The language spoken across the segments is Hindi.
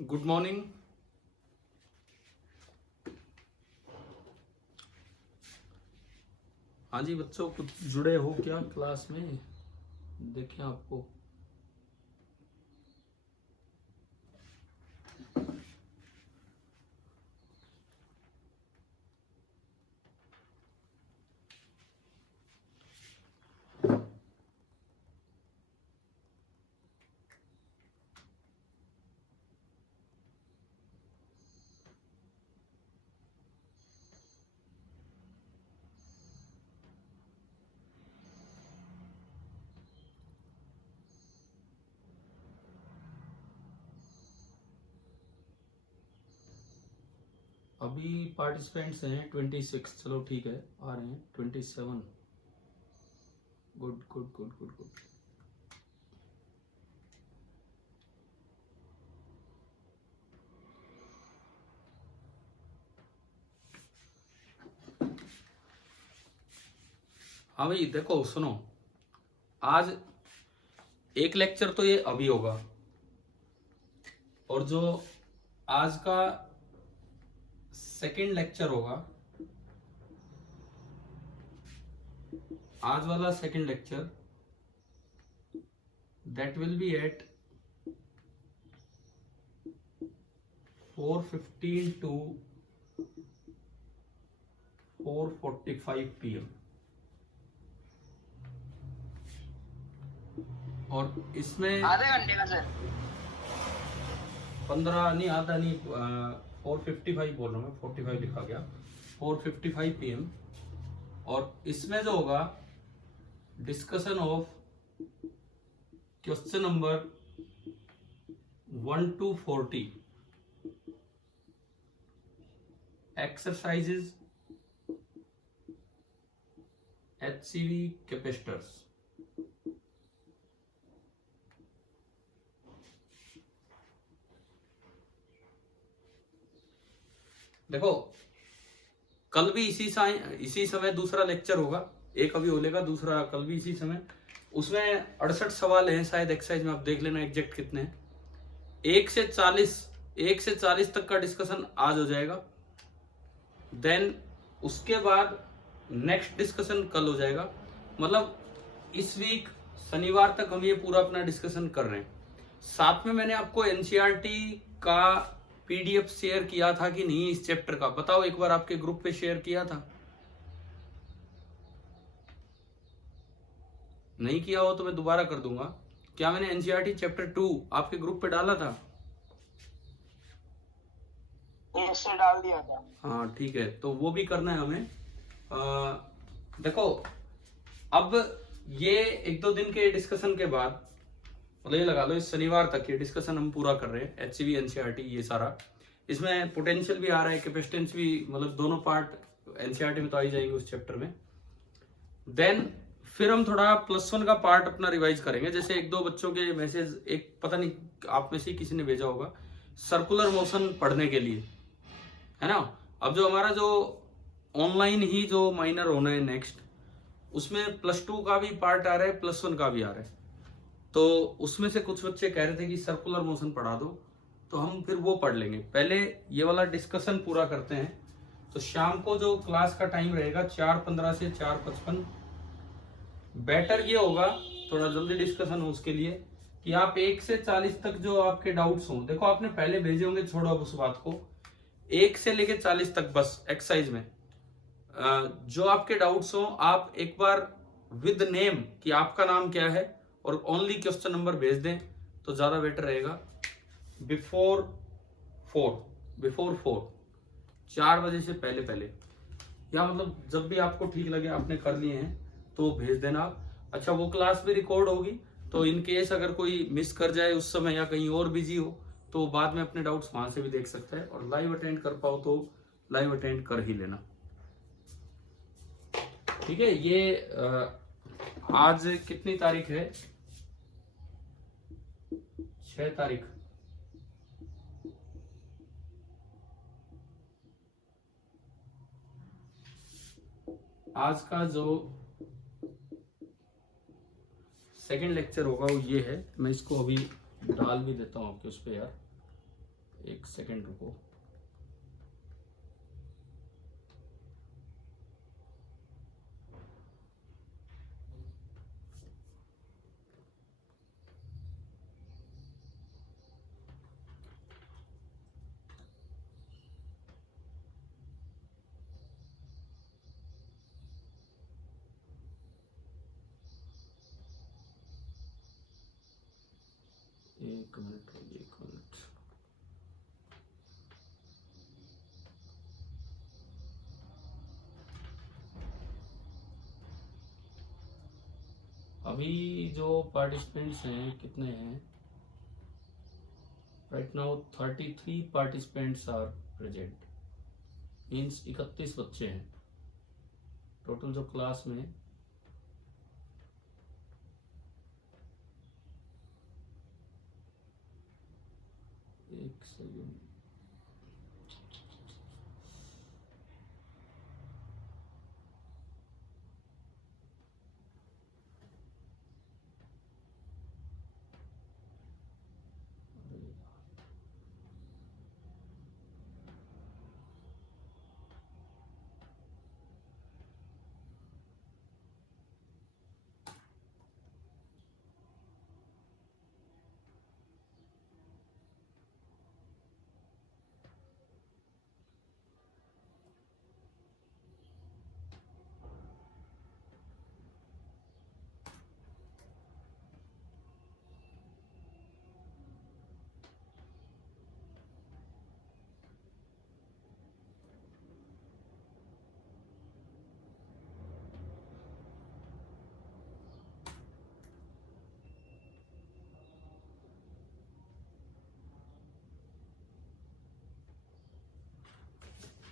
Good morning. हाँ जी बच्चों, कुछ जुड़े हो क्या क्लास में? देखें आपको। अभी पार्टिसिपेंट्स हैं 26। चलो ठीक है, आ रहे हैं 27। Good good good good good. हाँ भाई देखो सुनो, आज एक लेक्चर तो ये अभी होगा, और जो आज का सेकंड लेक्चर होगा, आज वाला second lecture, that will be at 4:15 to 4:45 PM। और इसमें आधे घंटे का सर 15 नहीं, आधा नहीं, 4:55 बोल रहा हूँ मैं, 45 लिखा गया, 4:55 PM। और इसमें जो होगा, discussion of question number 1 to 40, exercises HCV capacitors. देखो कल भी इसी समय दूसरा लेक्चर होगा, एक अभी होलेगा, दूसरा कल भी इसी समय। उसमें 68 सवाल हैं शायद एक्सरसाइज में, आप देख लेना एग्जैक्ट कितने हैं। 1 से 40 तक का डिस्कशन आज हो जाएगा। देन उसके बाद नेक्स्ट डिस्कशन कल हो जाएगा। मतलब इस वीक शनिवार तक हम ये पूरा अपना डिस्कशन कर रहे हैं। साथ में मैंने आपको NCERT का PDF शेयर किया था कि नहीं इस चैप्टर का? बताओ एक बार, आपके ग्रुप पे शेयर किया था? नहीं किया हो तो मैं दोबारा कर दूंगा। क्या मैंने NCERT चैप्टर 2 आपके ग्रुप पे डाला था? से डाल दिया था। हाँ ठीक है, तो वो भी करना है हमें। देखो अब ये 1-2 दिन के डिस्कशन के बाद, मतलब ये लगा लो इस शनिवार तक ये डिस्कशन हम पूरा कर रहे हैं, HCV NCERT ये सारा। इसमें पोटेंशियल भी आ रहा है, कैपेसिटेंस भी, मतलब दोनों पार्ट NCERT में तो आ ही जाएंगे उस चैप्टर में। देन फिर हम थोड़ा +1 का पार्ट अपना रिवाइज करेंगे। जैसे 1-2 बच्चों के मैसेज, एक पता नहीं आप में से किसी ने भेजा होगा, सर्कुलर मोशन पढ़ने के लिए, है ना। अब जो हमारा जो ऑनलाइन ही जो माइनर होना है नेक्स्ट, उसमें +2 का भी पार्ट आ रहा है, +1 का भी आ रहा है। तो उसमें से कुछ बच्चे कह रहे थे कि सर्कुलर मोशन पढ़ा दो, तो हम फिर वो पढ़ लेंगे। पहले ये वाला डिस्कशन पूरा करते हैं। तो शाम को जो क्लास का टाइम रहेगा 4:15 से 4:55। बेटर ये होगा थोड़ा जल्दी डिस्कशन हो उसके लिए, कि आप 1 से 40 तक जो आपके डाउट्स हों, देखो आपने पहले भेजे होंगे, छोड़ो अब उस बात को, 1 से लेके 40 तक बस एक्सरसाइज में जो आपके डाउट्स हों, आप एक बार विद नेम कि आपका नाम क्या है और ओनली क्वेश्चन नंबर भेज दें तो ज्यादा बेटर रहेगा। बिफोर 4 4 बजे से पहले पहले, या मतलब जब भी आपको ठीक लगे आपने कर लिए हैं तो भेज देना आप। अच्छा, वो क्लास भी रिकॉर्ड होगी, तो इन केस अगर कोई मिस कर जाए उस समय या कहीं और बिजी हो, तो बाद में अपने डाउट्स वहां से भी देख सकता है। और लाइव अटेंड कर पाओ तो लाइव अटेंड कर ही लेना, ठीक है। ये आज कितनी तारीख है? 6 तारीख। आज का जो सेकंड लेक्चर होगा वो ये है। मैं इसको अभी डाल भी देता हूँ आपके उस पर यार। एक सेकंड रुको। एक मिनट, एक मिनट। अभी जो पार्टिसिपेंट्स हैं कितने हैं? Right now 33 participants are present, means 31 बच्चे हैं टोटल जो क्लास में। एक सेकंड,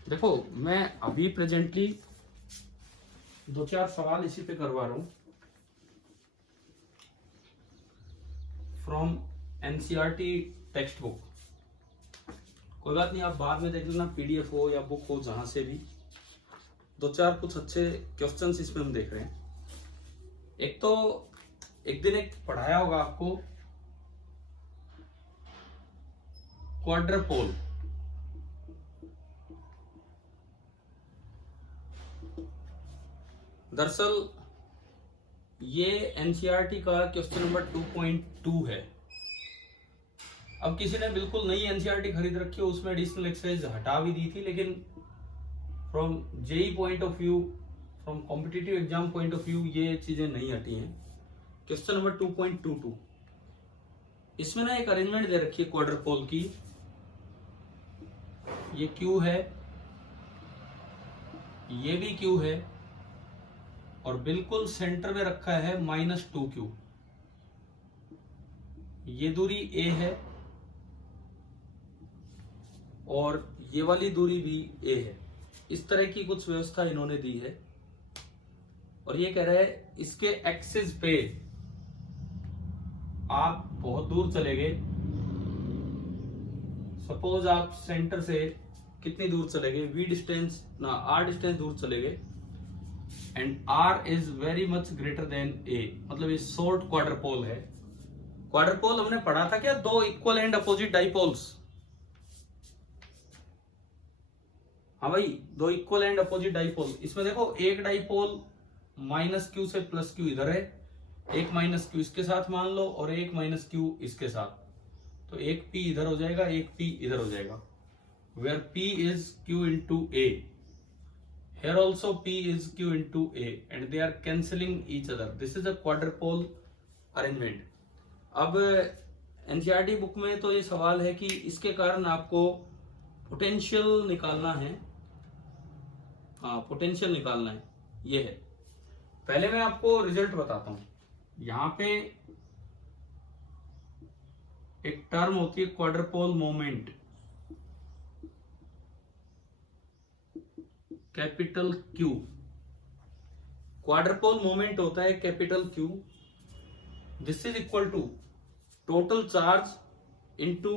देखो मैं अभी प्रेजेंटली 2-4 सवाल इसी पे करवा रहा हूं फ्रॉम एनसीईआरटी टेक्स्ट बुक। कोई बात नहीं, आप बाद में देख लेना, पीडीएफ हो या बुक हो, जहां से भी 2-4 कुछ अच्छे क्वेश्चंस इसमें हम देख रहे हैं। एक तो एक दिन एक पढ़ाया होगा आपको क्वाड्रपोल। दरअसल ये एनसीईआरटी का क्वेश्चन नंबर 2.2 है। अब किसी ने बिल्कुल नई एनसीईआरटी खरीद रखी हो, उसमें एडिशनल एक्सरसाइज हटा भी दी थी, लेकिन from JEE point of view, from competitive exam point of view ये चीजें नहीं हटी हैं। क्वेश्चन नंबर 2.22, इसमें ना एक अरेंजमेंट दे रखी है क्वाड्रपोल की। ये क्यू है, ये भी क्यू है, और बिल्कुल सेंटर में रखा है -2q। ये दूरी a है और ये वाली दूरी भी a है। इस तरह की कुछ व्यवस्था इन्होंने दी है, और ये कह रहा है इसके एक्सिस पे आप बहुत दूर चले गए। सपोज आप सेंटर से कितनी दूर चले गए, v डिस्टेंस ना r डिस्टेंस दूर चले गए, and r is very much greater than a, मतलब ये शॉर्ट क्वाड्रपोल है। क्वाड्रपोल हमने पढ़ा था क्या, दो इक्वल एंड अपोजिट डाइपोल्स। हाँ भाई, दो इक्वल एंड अपोजिट डाइपोल। इसमें देखो एक डाइपोल -q से +q इधर है, एक -q इसके साथ मान लो, और एक -q इसके साथ, तो एक p इधर हो जाएगा, एक p इधर हो जाएगा, where p is q into a. Here also p is q into a and they are cancelling each other. This is a quadrupole arrangement. अब एनसीईआरटी बुक में तो ये सवाल है कि इसके कारण आपको पोटेंशियल निकालना है। हाँ, पोटेंशियल निकालना है, ये है। पहले मैं आपको रिजल्ट बताता हूं। यहां पे एक टर्म होती है quadrupole moment, capital Q। Quadrupole moment होता है capital Q। This is equal to total charge into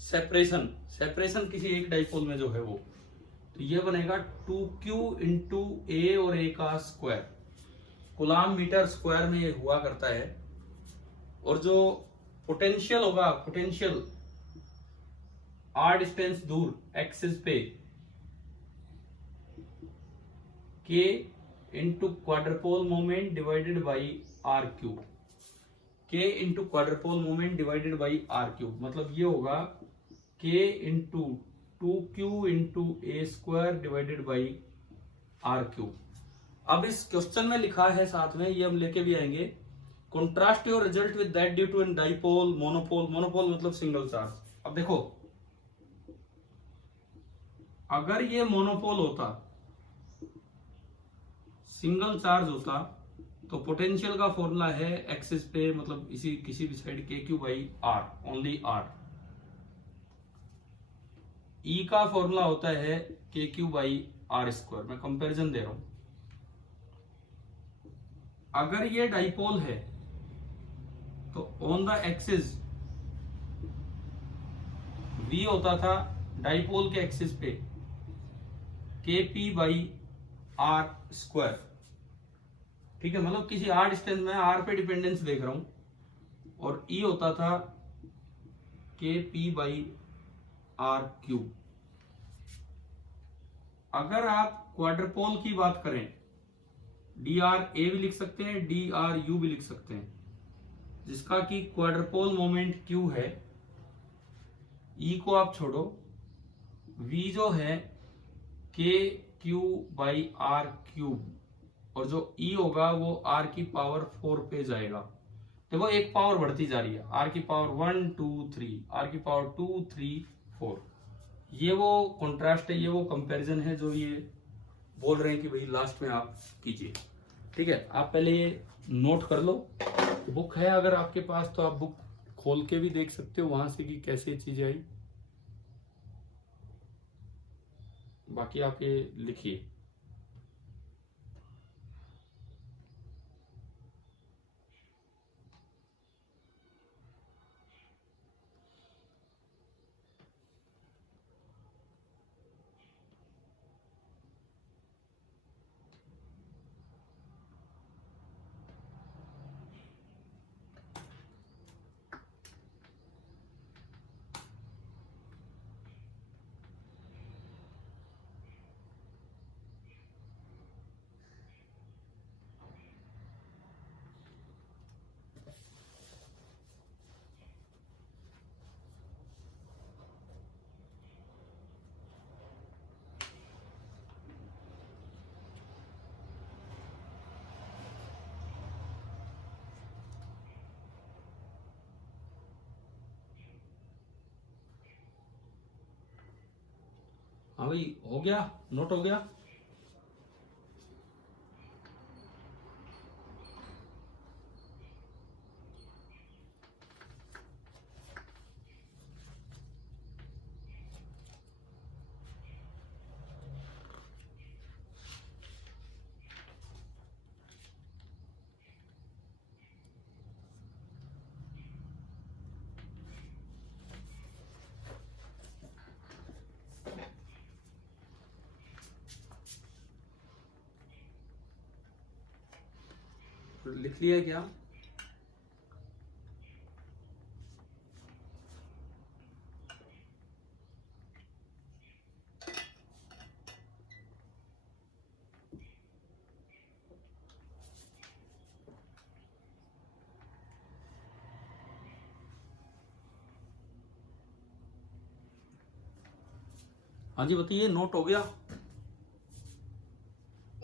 separation. Separation किसी एक डाइपोल में जो है वो, तो ये बनेगा 2Q इंटू a और a का स्क्वायर। कूलाम मीटर स्क्वायर में ये हुआ करता है। और जो पोटेंशियल होगा, पोटेंशियल r डिस्टेंस दूर एक्सिस पे k into quadrupole moment divided by r cube, k into quadrupole moment divided by r cube, मतलब ये होगा k into 2q into a square divided by r cube. अब इस क्वेश्चन में लिखा है साथ में, ये हम लेके भी आएंगे, contrast your result with that due to an dipole monopole, monopole मतलब सिंगल चार्ज। अब देखो अगर ये मोनोपोल होता, सिंगल चार्ज होता, तो पोटेंशियल का फॉर्मूला है एक्सिस पे, मतलब इसी किसी भी side k q by r, only r. E का फॉर्मूला होता है k q by r square. मैं कंपैरिजन दे रहा हूं, अगर ये डाइपोल है तो ऑन द एक्सिस v होता था डाइपोल के एक्सिस पे के पी बाई आर स्क्वायर, ठीक है, मतलब किसी आर डिस्टेंस में आर पे डिपेंडेंस देख रहा हूं, और ई होता था के पी बाई आर क्यूब। अगर आप क्वाड्रपोल की बात करें, डी आर ए भी लिख सकते हैं, डी आर यू भी लिख सकते हैं, जिसका कि क्वाड्रपोल मोमेंट क्यू है, ई को आप छोड़ो, वी जो है k q by r cube, और जो ई होगा वो आर की पावर 4 पे जाएगा। देखो एक पावर बढ़ती जा रही है, आर की पावर 1 2 3, आर की पावर 2 3 4। ये वो कॉन्ट्रास्ट है, ये वो कंपैरिजन है जो ये बोल रहे हैं कि भाई लास्ट में आप कीजिए। ठीक है, आप पहले ये नोट कर लो, बुक है अगर आपके पास तो आप बुक खोल के भी देख सकते हो वहां से कि कैसे चीजें आई, बाकी आप ये लिखिए। हाँ भाई, हो गया, नोट हो गया। लिख लिया क्या? हाँ जी बताइए, नोट हो गया?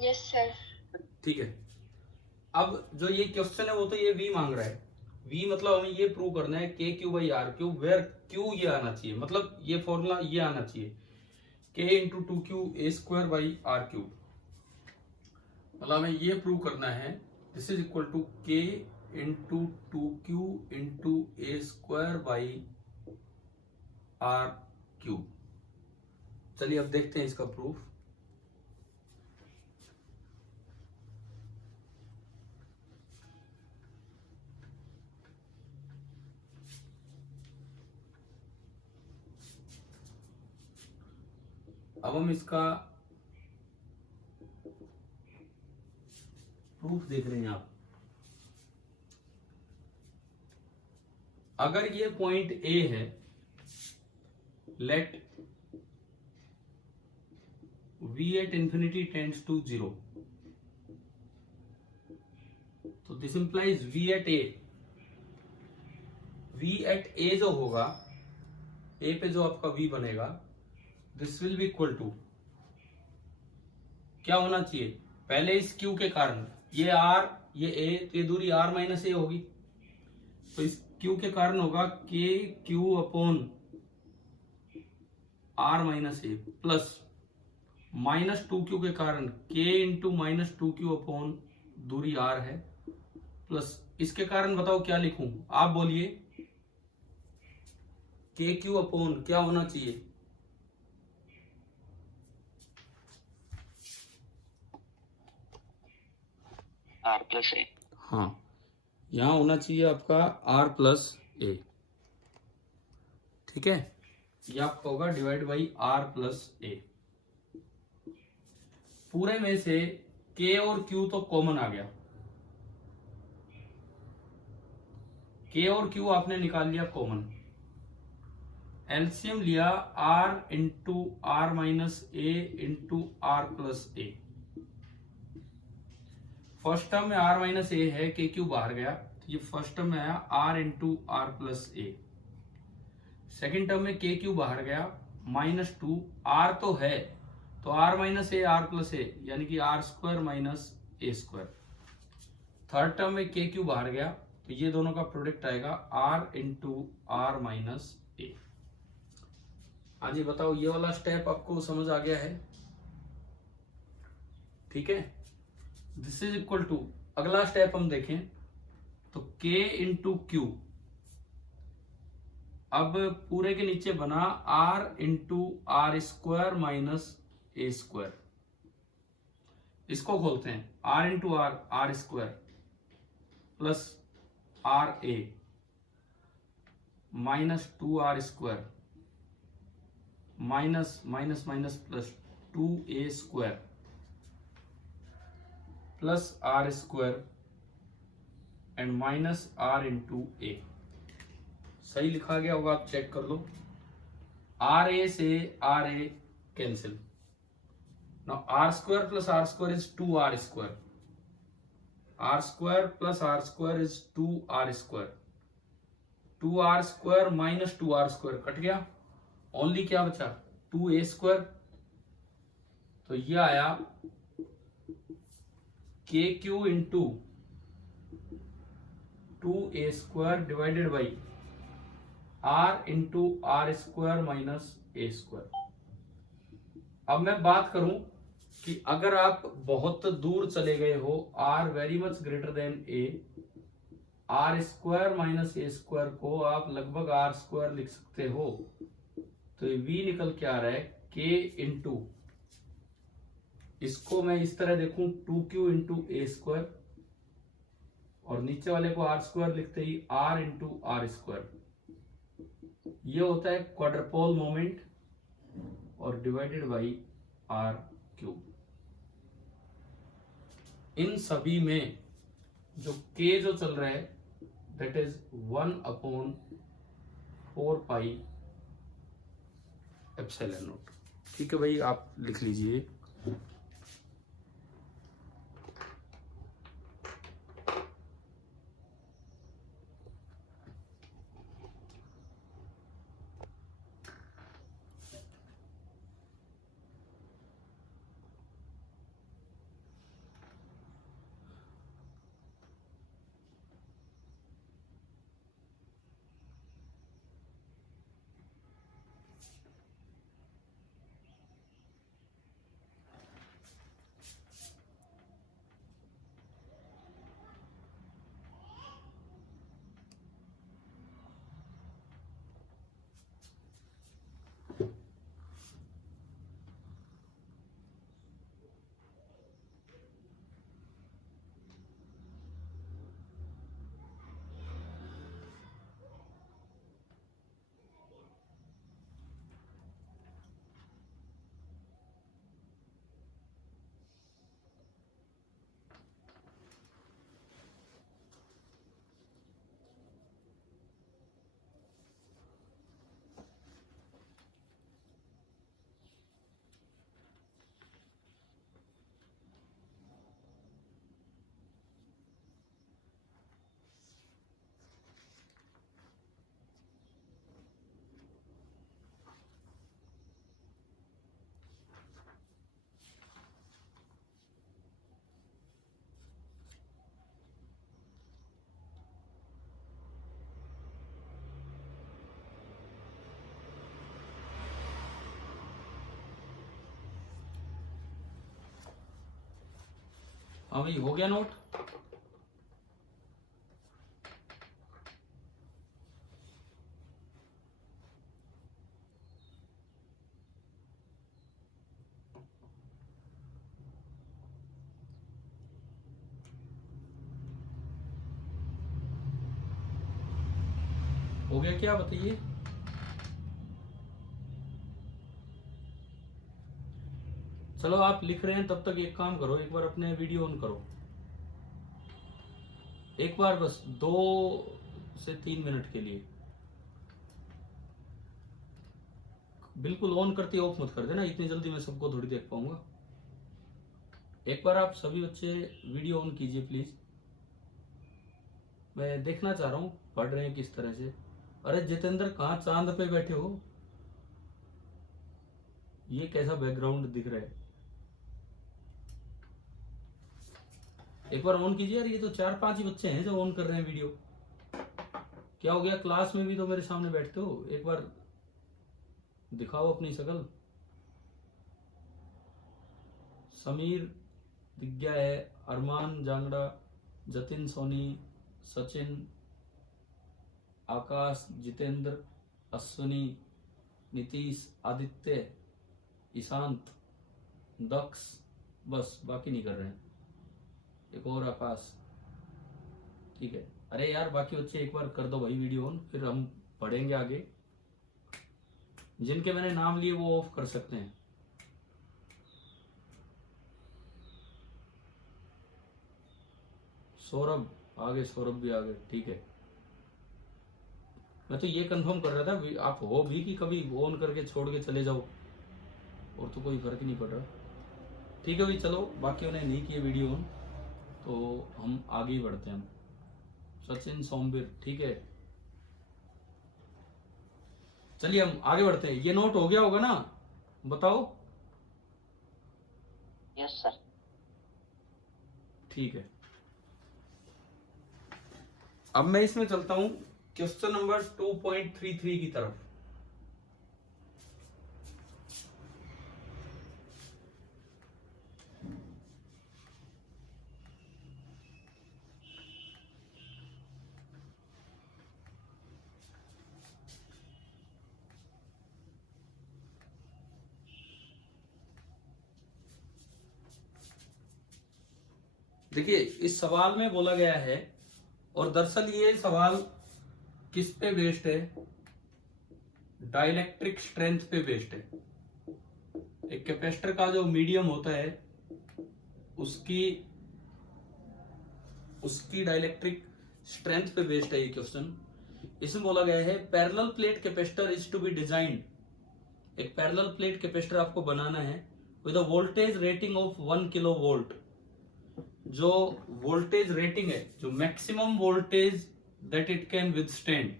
Yes sir. ठीक है, अब जो ये क्वेश्चन है वो तो ये v मांग रहा है। v मतलब हमें ये प्रूव करना है k q by r cube, where q ये आना चाहिए, मतलब ये फॉर्मूला ये आना चाहिए k into 2q a square by r cube. मतलब हमें ये प्रूव करना है this is equal to k into 2q into a square by r cube. चलिए अब देखते हैं इसका प्रूफ। अब हम इसका प्रूफ देख रहे हैं। आप अगर ये पॉइंट ए है let v at infinity tends to 0, तो this implies v at a, v at a जो होगा, a पे जो आपका v बनेगा, this will be equal to क्या होना चाहिए, पहले इस q के कारण ये r ये a, तो ये दूरी r माइनस a होगी, तो इस q के कारण होगा k q upon r minus a plus minus 2q के कारण k into minus 2q upon दूरी r है, प्लस इसके कारण बताओ क्या लिखूं, आप बोलिए, के क्यू अपॉन क्या होना चाहिए, आर प्लस ए। हाँ यहां होना चाहिए आपका r प्लस ए, ठीक है, ये आपका होगा डिवाइड बाई r प्लस ए। पूरे में से k और q तो कॉमन आ गया, k और q आपने निकाल लिया कॉमन, एलसीएम लिया r into r minus a into r plus a. First term में r माइनस ए है, के क्यू बाहर गया, तो ये फर्स्ट टर्म में आया r into r plus a. Second term में के क्यू बाहर गया, माइनस 2, r तो है, तो r minus a r plus a, यानी कि आर स्क्वायर माइनस ए स्क्वायर। थर्ड टर्म में के क्यू बाहर गया, तो ये दोनों का प्रोडक्ट आएगा r इंटू आर माइनस ए। हाँ जी बताओ, ये वाला स्टेप आपको समझ आ गया है, ठीक है, दिस इज इक्वल टू, अगला स्टेप हम देखें तो k इंटू क्यू, अब पूरे के नीचे बना r into are square minus A square, इसको खोलते हैं, r into r, r square plus r a minus 2r square minus minus minus plus 2a square plus are square and minus r into a. सही लिखा गया होगा, आप चेक कर लो, आर ए से R A cancel, now R square plus are square is 2r square, R square plus are square is 2r square, 2r square minus 2r square cut गया, ओनली क्या बचा 2a स्क्वायर, तो ये आया के Q into 2a square divided by r into are square minus A square. अब मैं बात करूं कि अगर आप बहुत दूर चले गए हो, r very much greater than a, R square minus A square को आप लगभग आर स्क्वायर लिख सकते हो, तो v निकल के आ रहा है k इंटू, इसको मैं इस तरह देखूं 2q इंटू ए स्क्वायर, और नीचे वाले को आर स्क्वायर लिखते ही r इंटू आर स्क्वायर, ये होता है क्वाड्रपोल मोमेंट, और डिवाइडेड बाई आर क्यूब। इन सभी में जो k जो चल रहा है that is 1/4 pi epsilon not, ठीक है भाई, आप लिख लीजिए। हाँ भाई, हो गया नोट? हो गया क्या, बताइए? चलो आप लिख रहे हैं तब तक एक काम करो, एक बार अपने वीडियो ऑन करो, एक बार बस 2 से 3 मिनट के लिए। बिल्कुल ऑन करते ऑफ मत कर देना, इतनी जल्दी मैं सबको थोड़ी देख पाऊंगा। एक बार आप सभी बच्चे वीडियो ऑन कीजिए प्लीज, मैं देखना चाह रहा हूँ पढ़ रहे हैं किस तरह से। अरे जितेंद्र, कहाँ चांद पे बैठे हो? ये कैसा बैकग्राउंड दिख रहा है? एक बार ऑन कीजिए यार, ये तो 4-5 ही बच्चे हैं जो ऑन कर रहे हैं वीडियो। क्या हो गया, क्लास में भी तो मेरे सामने बैठते हो, एक बार दिखाओ अपनी शक्ल। समीर दिख गया है, अरमान जांगड़ा, जतिन सोनी, सचिन, आकाश, जितेंद्र, अश्विनी, नीतीश, आदित्य, ईशांत, दक्ष, बस बाकी नहीं कर रहे हैं। एक और आकाश, ठीक है। अरे यार बाकी बच्चे एक बार कर दो भाई वीडियो ऑन, फिर हम पढ़ेंगे आगे। जिनके मैंने नाम लिए वो ऑफ कर सकते हैं। सौरभ आगे, सौरभ भी आगे, ठीक है। मैं तो ये कंफर्म कर रहा था आप हो भी कि कभी ऑन करके छोड़ के चले जाओ, और तो कोई फर्क नहीं पड़ रहा। ठीक है भाई, चलो बाकियों ने नहीं किए वीडियो ऑन तो हम आगे ही बढ़ते हैं। सचिन, सोमवीर, ठीक है, चलिए हम आगे बढ़ते हैं। ये नोट हो गया होगा ना, बताओ? Yes sir. ठीक है, अब मैं इसमें चलता हूं क्वेश्चन नंबर 2.33 की तरफ। देखिए, इस सवाल में बोला गया है, और दरअसल ये सवाल किस पे बेस्ड है? डाइलेक्ट्रिक स्ट्रेंथ पे बेस्ड है। एक कैपेसिटर का जो मीडियम होता है उसकी डाइलेक्ट्रिक स्ट्रेंथ पे बेस्ड है ये क्वेश्चन। इसमें बोला गया है parallel plate capacitor is to be designed. एक पैरेलल प्लेट कैपेसिटर आपको बनाना है with a voltage rating of 1 kilo volt. जो वोल्टेज रेटिंग है, जो maximum voltage that it can withstand,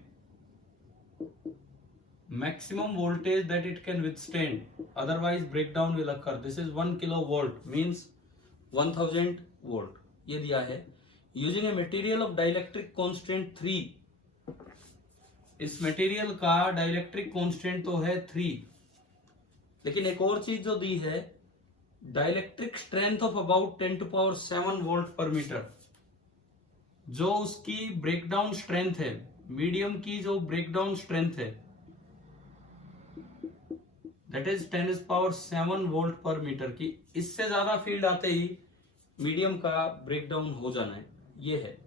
maximum voltage that it can withstand, otherwise breakdown will occur. This is 1 kilovolt means 1000 volt. ये दिया है using a material of dielectric constant 3. इस मटेरियल का डाइलेक्ट्रिक कांस्टेंट तो है 3, लेकिन एक और चीज जो दी है, dielectric strength of about 10⁷ volt पर मीटर। जो उसकी ब्रेकडाउन स्ट्रेंथ है, मीडियम की जो ब्रेकडाउन स्ट्रेंथ है, दैट इज 10⁷ वोल्ट पर मीटर की। इससे ज्यादा फील्ड आते ही मीडियम का ब्रेकडाउन हो जाना है, ये है।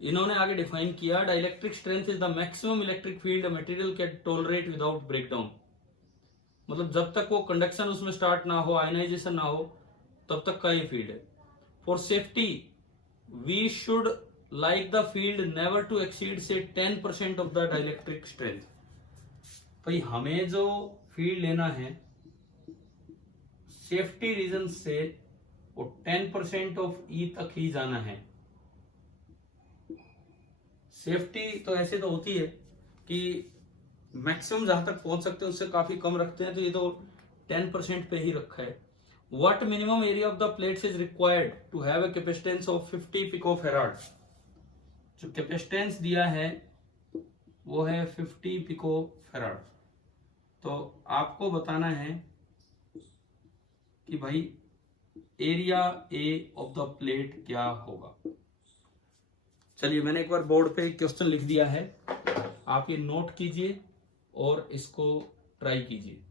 इन्होंने आगे डिफाइन किया, dielectric strength is the maximum electric field material can tolerate without breakdown. मतलब जब तक वो कंडक्शन उसमें स्टार्ट ना हो, आयनाइजेशन ना हो, तब तक का ये फील्ड है। For safety we should like the field never to exceed say 10% of the dielectric strength. भाई हमें जो फील्ड लेना है सेफ्टी रीजन से, वो 10% ऑफ ई तक ही जाना है। सेफ्टी तो ऐसे तो होती है कि मैक्सिमम जहां तक पहुंच सकते हैं उससे काफी कम रखते हैं, तो ये तो 10% पे ही रखा है। What minimum area of the plates is required to have a capacitance of 50 picofarad. जो कैपेसिटेंस दिया है वो है 50 पिकोफैराड। तो आपको बताना है कि भाई area A of the plate क्या होगा। चलिए मैंने एक बार बोर्ड पे क्वेश्चन लिख दिया है, आप ये नोट कीजिए और इसको ट्राई कीजिए।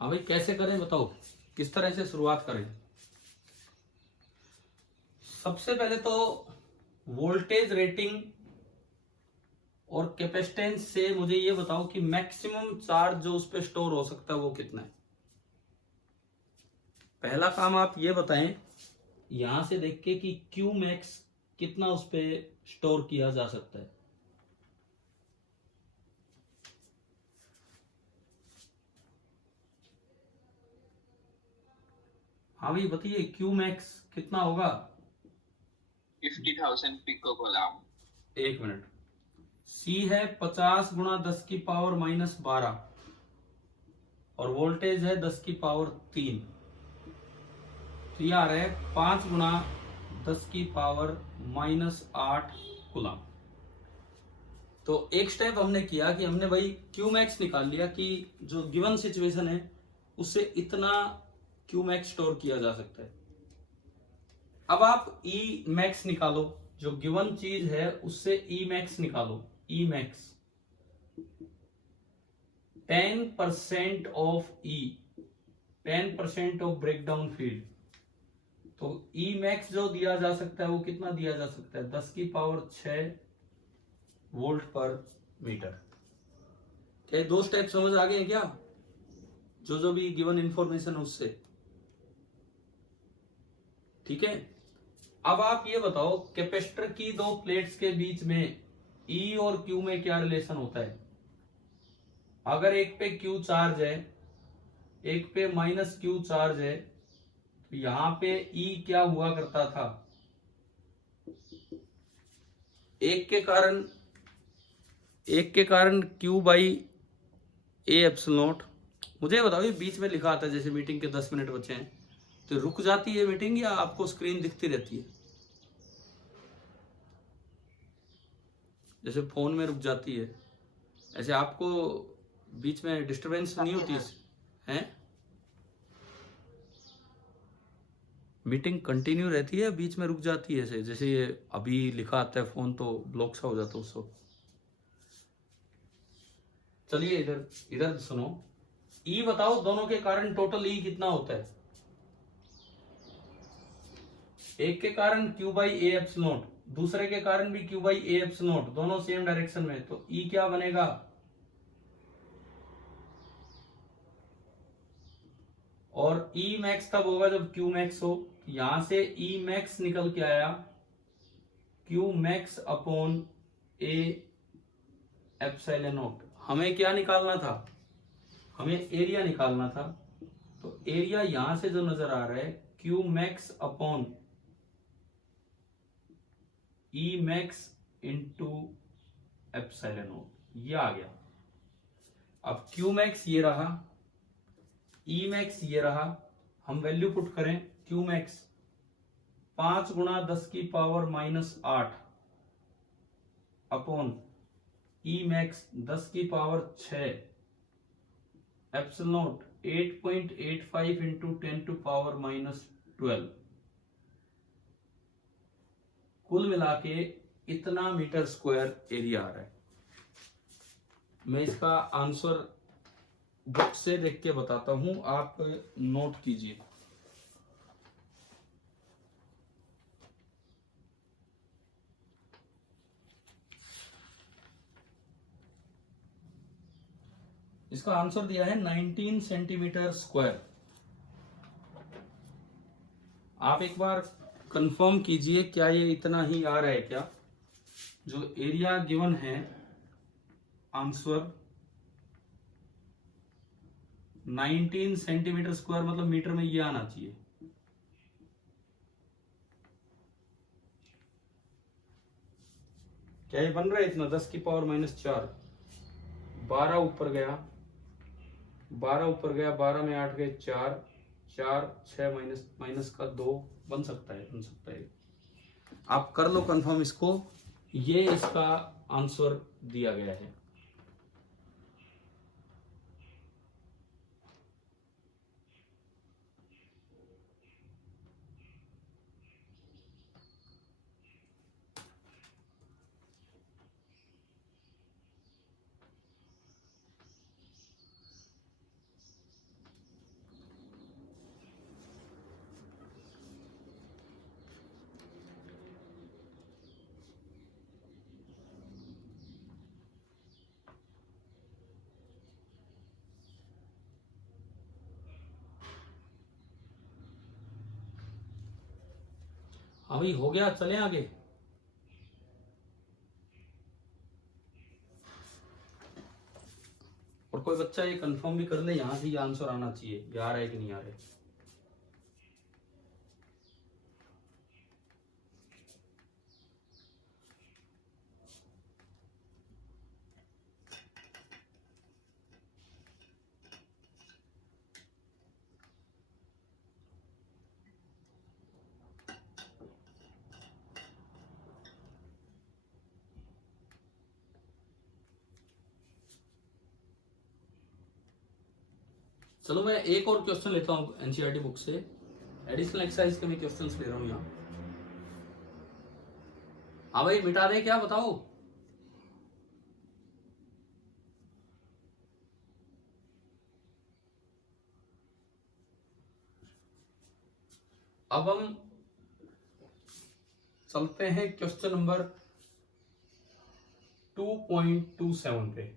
हाँ भाई कैसे करें बताओ, किस तरह से शुरुआत करें। सबसे पहले तो वोल्टेज रेटिंग और कैपेसिटेंस से मुझे ये बताओ कि मैक्सिमम चार्ज जो उस पर स्टोर हो सकता है वो कितना है। पहला काम आप ये बताएं यहां से देख के कि क्यू मैक्स कितना उस पर स्टोर किया जा सकता है। हाँ भाई बताइए क्यू मैक्स कितना होगा। 50,000 पिकोकूलम। एक मिनट, सी है 50 गुणा 10 की पावर माइनस 12 और वोल्टेज है 10 की पावर 3, तो ये आ रहा है 5 गुणा 10 की पावर माइनस 8 कूलम। तो एक स्टेप हमने किया कि हमने भाई क्यू मैक्स निकाल लिया कि जो गिवन सिचुएशन है उससे इतना क्यू मैक्स स्टोर किया जा सकता है। अब आप ई मैक्स निकालो, जो गिवन चीज है उससे ई मैक्स निकालो। E max 10% of E, 10% of breakdown field. तो ई मैक्स जो दिया जा सकता है वो कितना दिया जा सकता है, 10 की पावर 6 वोल्ट पर मीटर। क्या दो स्टेप समझ आ गए हैं क्या, जो भी गिवन इंफॉर्मेशन है उससे। ठीक है, अब आप ये बताओ कैपेसिटर की दो प्लेट्स के बीच में ई और क्यू में क्या रिलेशन होता है। अगर एक पे क्यू चार्ज है, एक पे माइनस क्यू चार्ज है, तो यहां पे ई क्या हुआ करता था, एक के कारण Q by A epsilon not. मुझे बताओ ये बीच में लिखा आता है जैसे मीटिंग के 10 मिनट बचे हैं तो रुक जाती है मीटिंग या आपको स्क्रीन दिखती रहती है, जैसे फोन में रुक जाती है ऐसे आपको बीच में डिस्टरबेंस नहीं होती है। मीटिंग कंटिन्यू रहती है, बीच में रुक जाती है ऐसे, जैसे ये अभी लिखा आता है फोन तो ब्लॉक सा हो जाता है उसको। चलिए इधर इधर सुनो, ई बताओ दोनों के कारण टोटल ई कितना होता है। एक के कारण Q by A epsilon not, दूसरे के कारण भी Q by A epsilon not, दोनों सेम डायरेक्शन में, तो ई क्या बनेगा, और ई मैक्स तब होगा जब क्यू मैक्स हो। यहां से ई मैक्स निकल के आया Q max upon A epsilon not. हमें क्या निकालना था, हमें एरिया निकालना था, तो एरिया यहां से जो नजर आ रहा है Q max upon E max into epsilon not, ये आ गया। अब क्यू मैक्स ये रहा, ई मैक्स ये रहा, हम वैल्यू पुट करें क्यू मैक्स 5 गुणा 10 की power minus 8 upon E max 10 की power 6 epsilon naught 8.85 into 10 to power minus 12। कुल मिला के इतना मीटर स्क्वायर एरिया आ रहा है। मैं इसका आंसर बुक से देख के बताता हूं, आप नोट कीजिए। इसका आंसर दिया है 19 सेंटीमीटर स्क्वायर। आप एक बार कंफर्म कीजिए क्या ये इतना ही आ रहा है क्या। जो एरिया गिवन है आंसर 19 सेंटीमीटर स्क्वायर, मतलब मीटर में ये आना चाहिए। क्या ये बन रहा है इतना? 10 की पावर -4, 12 ऊपर गया, 12 ऊपर गया, 12 में 8 गए 4, 4 6 माइनस माइनस का 2, बन सकता है, बन सकता है। आप कर लो कंफर्म इसको, ये इसका आंसर दिया गया है। हाँ भाई हो गया, चले आगे। और कोई बच्चा ये कंफर्म भी कर ले यहां से ये आंसर आना चाहिए, ये आ रहा है कि नहीं आ रहा है। चलो मैं एक और क्वेश्चन लेता हूँ एनसीईआरटी बुक से, एडिशनल एक्सरसाइज के मैं क्वेश्चंस ले रहा हूँ यहाँ। हाँ भाई मिटा दे क्या, बताओ। अब हम चलते हैं क्वेश्चन नंबर 2.27 पे।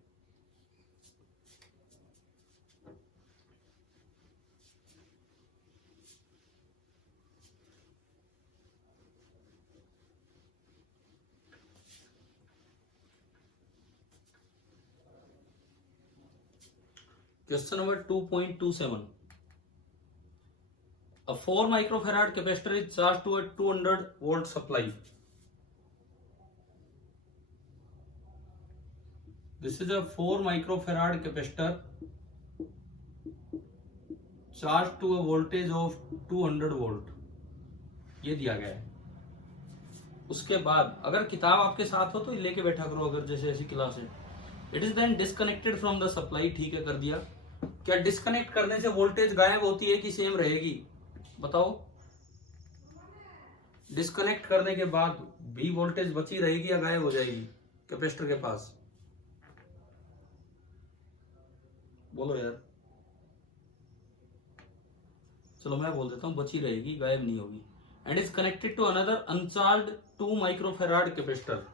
Question number 2.27. A 4 microfarad capacitor is charged to a 200 volt supply. This is a 4 microfarad capacitor charged to a voltage of 200 volt. ये दिया गया है। उसके बाद अगर किताब आपके साथ हो तो लेके बैठा करो, अगर जैसे ऐसी क्लास है। It is then disconnected from the supply, ठीक है कर दिया। क्या डिस्कनेक्ट करने से वोल्टेज गायब होती है कि सेम रहेगी, बताओ। डिस्कनेक्ट करने के बाद भी वोल्टेज बची रहेगी या गायब हो जाएगी कैपेसिटर के पास, बोलो यार। चलो मैं बोल देता हूं, बची रहेगी, गायब नहीं होगी। And is connected to another uncharged 2 microfarad capacitor.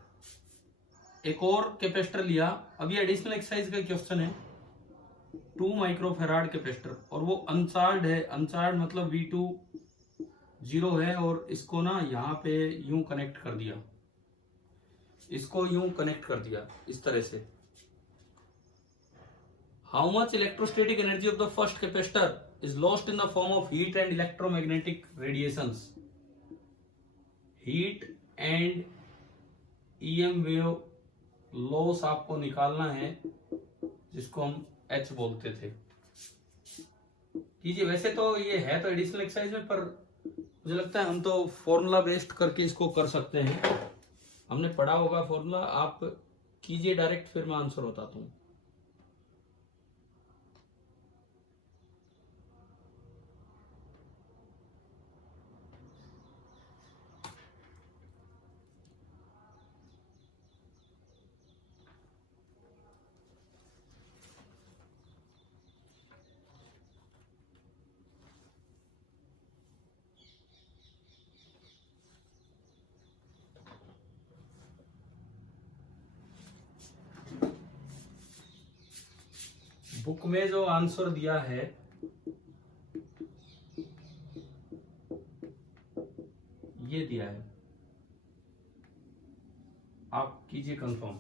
एक और कैपेसिटर लिया, अभी एडिशनल एक्सरसाइज का क्वेश्चन है। 2 माइक्रोफेराड कैपेसिटर और वो अनचार्ज है। अनचार्ज मतलब V2 0 है, और इसको ना यहाँ पे यूं कनेक्ट कर दिया, इसको यूं कनेक्ट कर दिया इस तरह से। How much electrostatic energy of the first capacitor is lost in the form of heat and electromagnetic radiations. Heat and EM wave loss आपको निकालना है, जिसको हम H बोलते थे। कीजिए, वैसे तो ये है तो एडिशनल एक्सरसाइज में, पर मुझे लगता है हम तो फॉर्मूला बेस्ड करके इसको कर सकते हैं। हमने पढ़ा होगा फॉर्मूला, आप कीजिए डायरेक्ट, फिर मैं आंसर बताता हूँ। बुक में जो आंसर दिया है ये दिया है, आप कीजिए कंफर्म।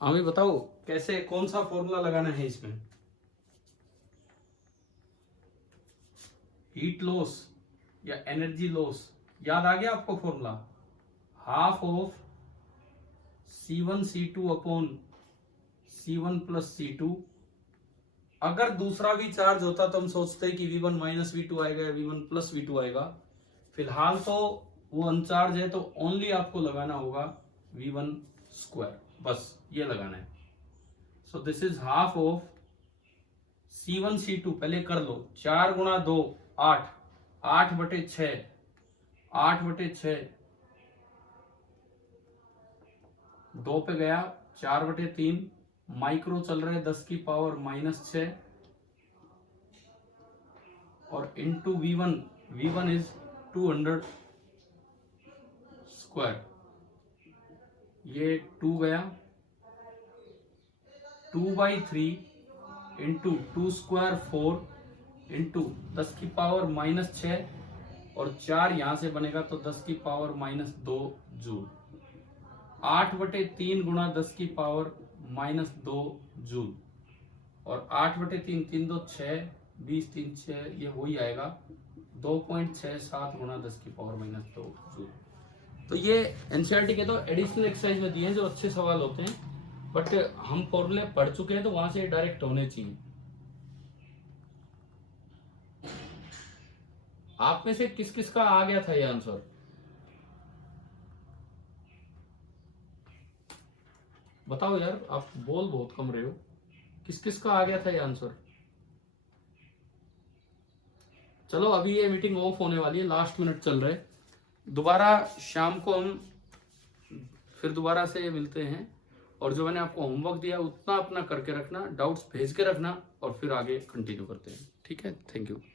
हमें बताओ कैसे, कौन सा फॉर्मूला लगाना है इसमें। हीट लॉस या एनर्जी लॉस याद आ गया आपको formula? Half of C1C2 upon C1 plus C2। अगर दूसरा भी चार्ज होता तो हम सोचते कि V1 माइनस V2 आएगा या V1 प्लस V2 आएगा। फिलहाल तो वो अनचार्ज है तो ओनली आपको लगाना होगा V1 स्क्वायर, बस ये लगाना है। So this is half of C1C2। पहले कर लो, 4 गुणा 2 8, 8/6, 8/6, 2 पे गया 4/3, माइक्रो चल रहे 10 की पावर -6 और into V1, V1 is 200 square, ये 2 गया, 2/3 इंटू 2 स्क्वायर 4 इंटू 10 की पावर -6 और 4 यहां से बनेगा तो 10 की पावर -2 जूल। 8/3 गुणा 10 की पावर -2 जूल और 8/3, 3 2 6, 20 3 6, ये वही आएगा 2.67 गुणा 10 की पावर -2 जूल। तो ये एनसीईआरटी के तो एडिशनल एक्सरसाइज में दिए हैं जो अच्छे सवाल होते हैं, बट हम फॉर्मूले पढ़ चुके हैं तो वहां से डायरेक्ट होने चाहिए। आप में से किस किस का आ गया था ये आंसर? बताओ यार, आप बोल बहुत कम रहे हो। किस किस का आ गया था ये आंसर? चलो अभी ये मीटिंग ऑफ होने वाली है, लास्ट मिनट चल रहे, दोबारा शाम को हम फिर दोबारा से मिलते हैं। और जो मैंने आपको होमवर्क दिया उतना अपना करके रखना, डाउट्स भेज के रखना और फिर आगे कंटिन्यू करते हैं। ठीक है, थैंक यू।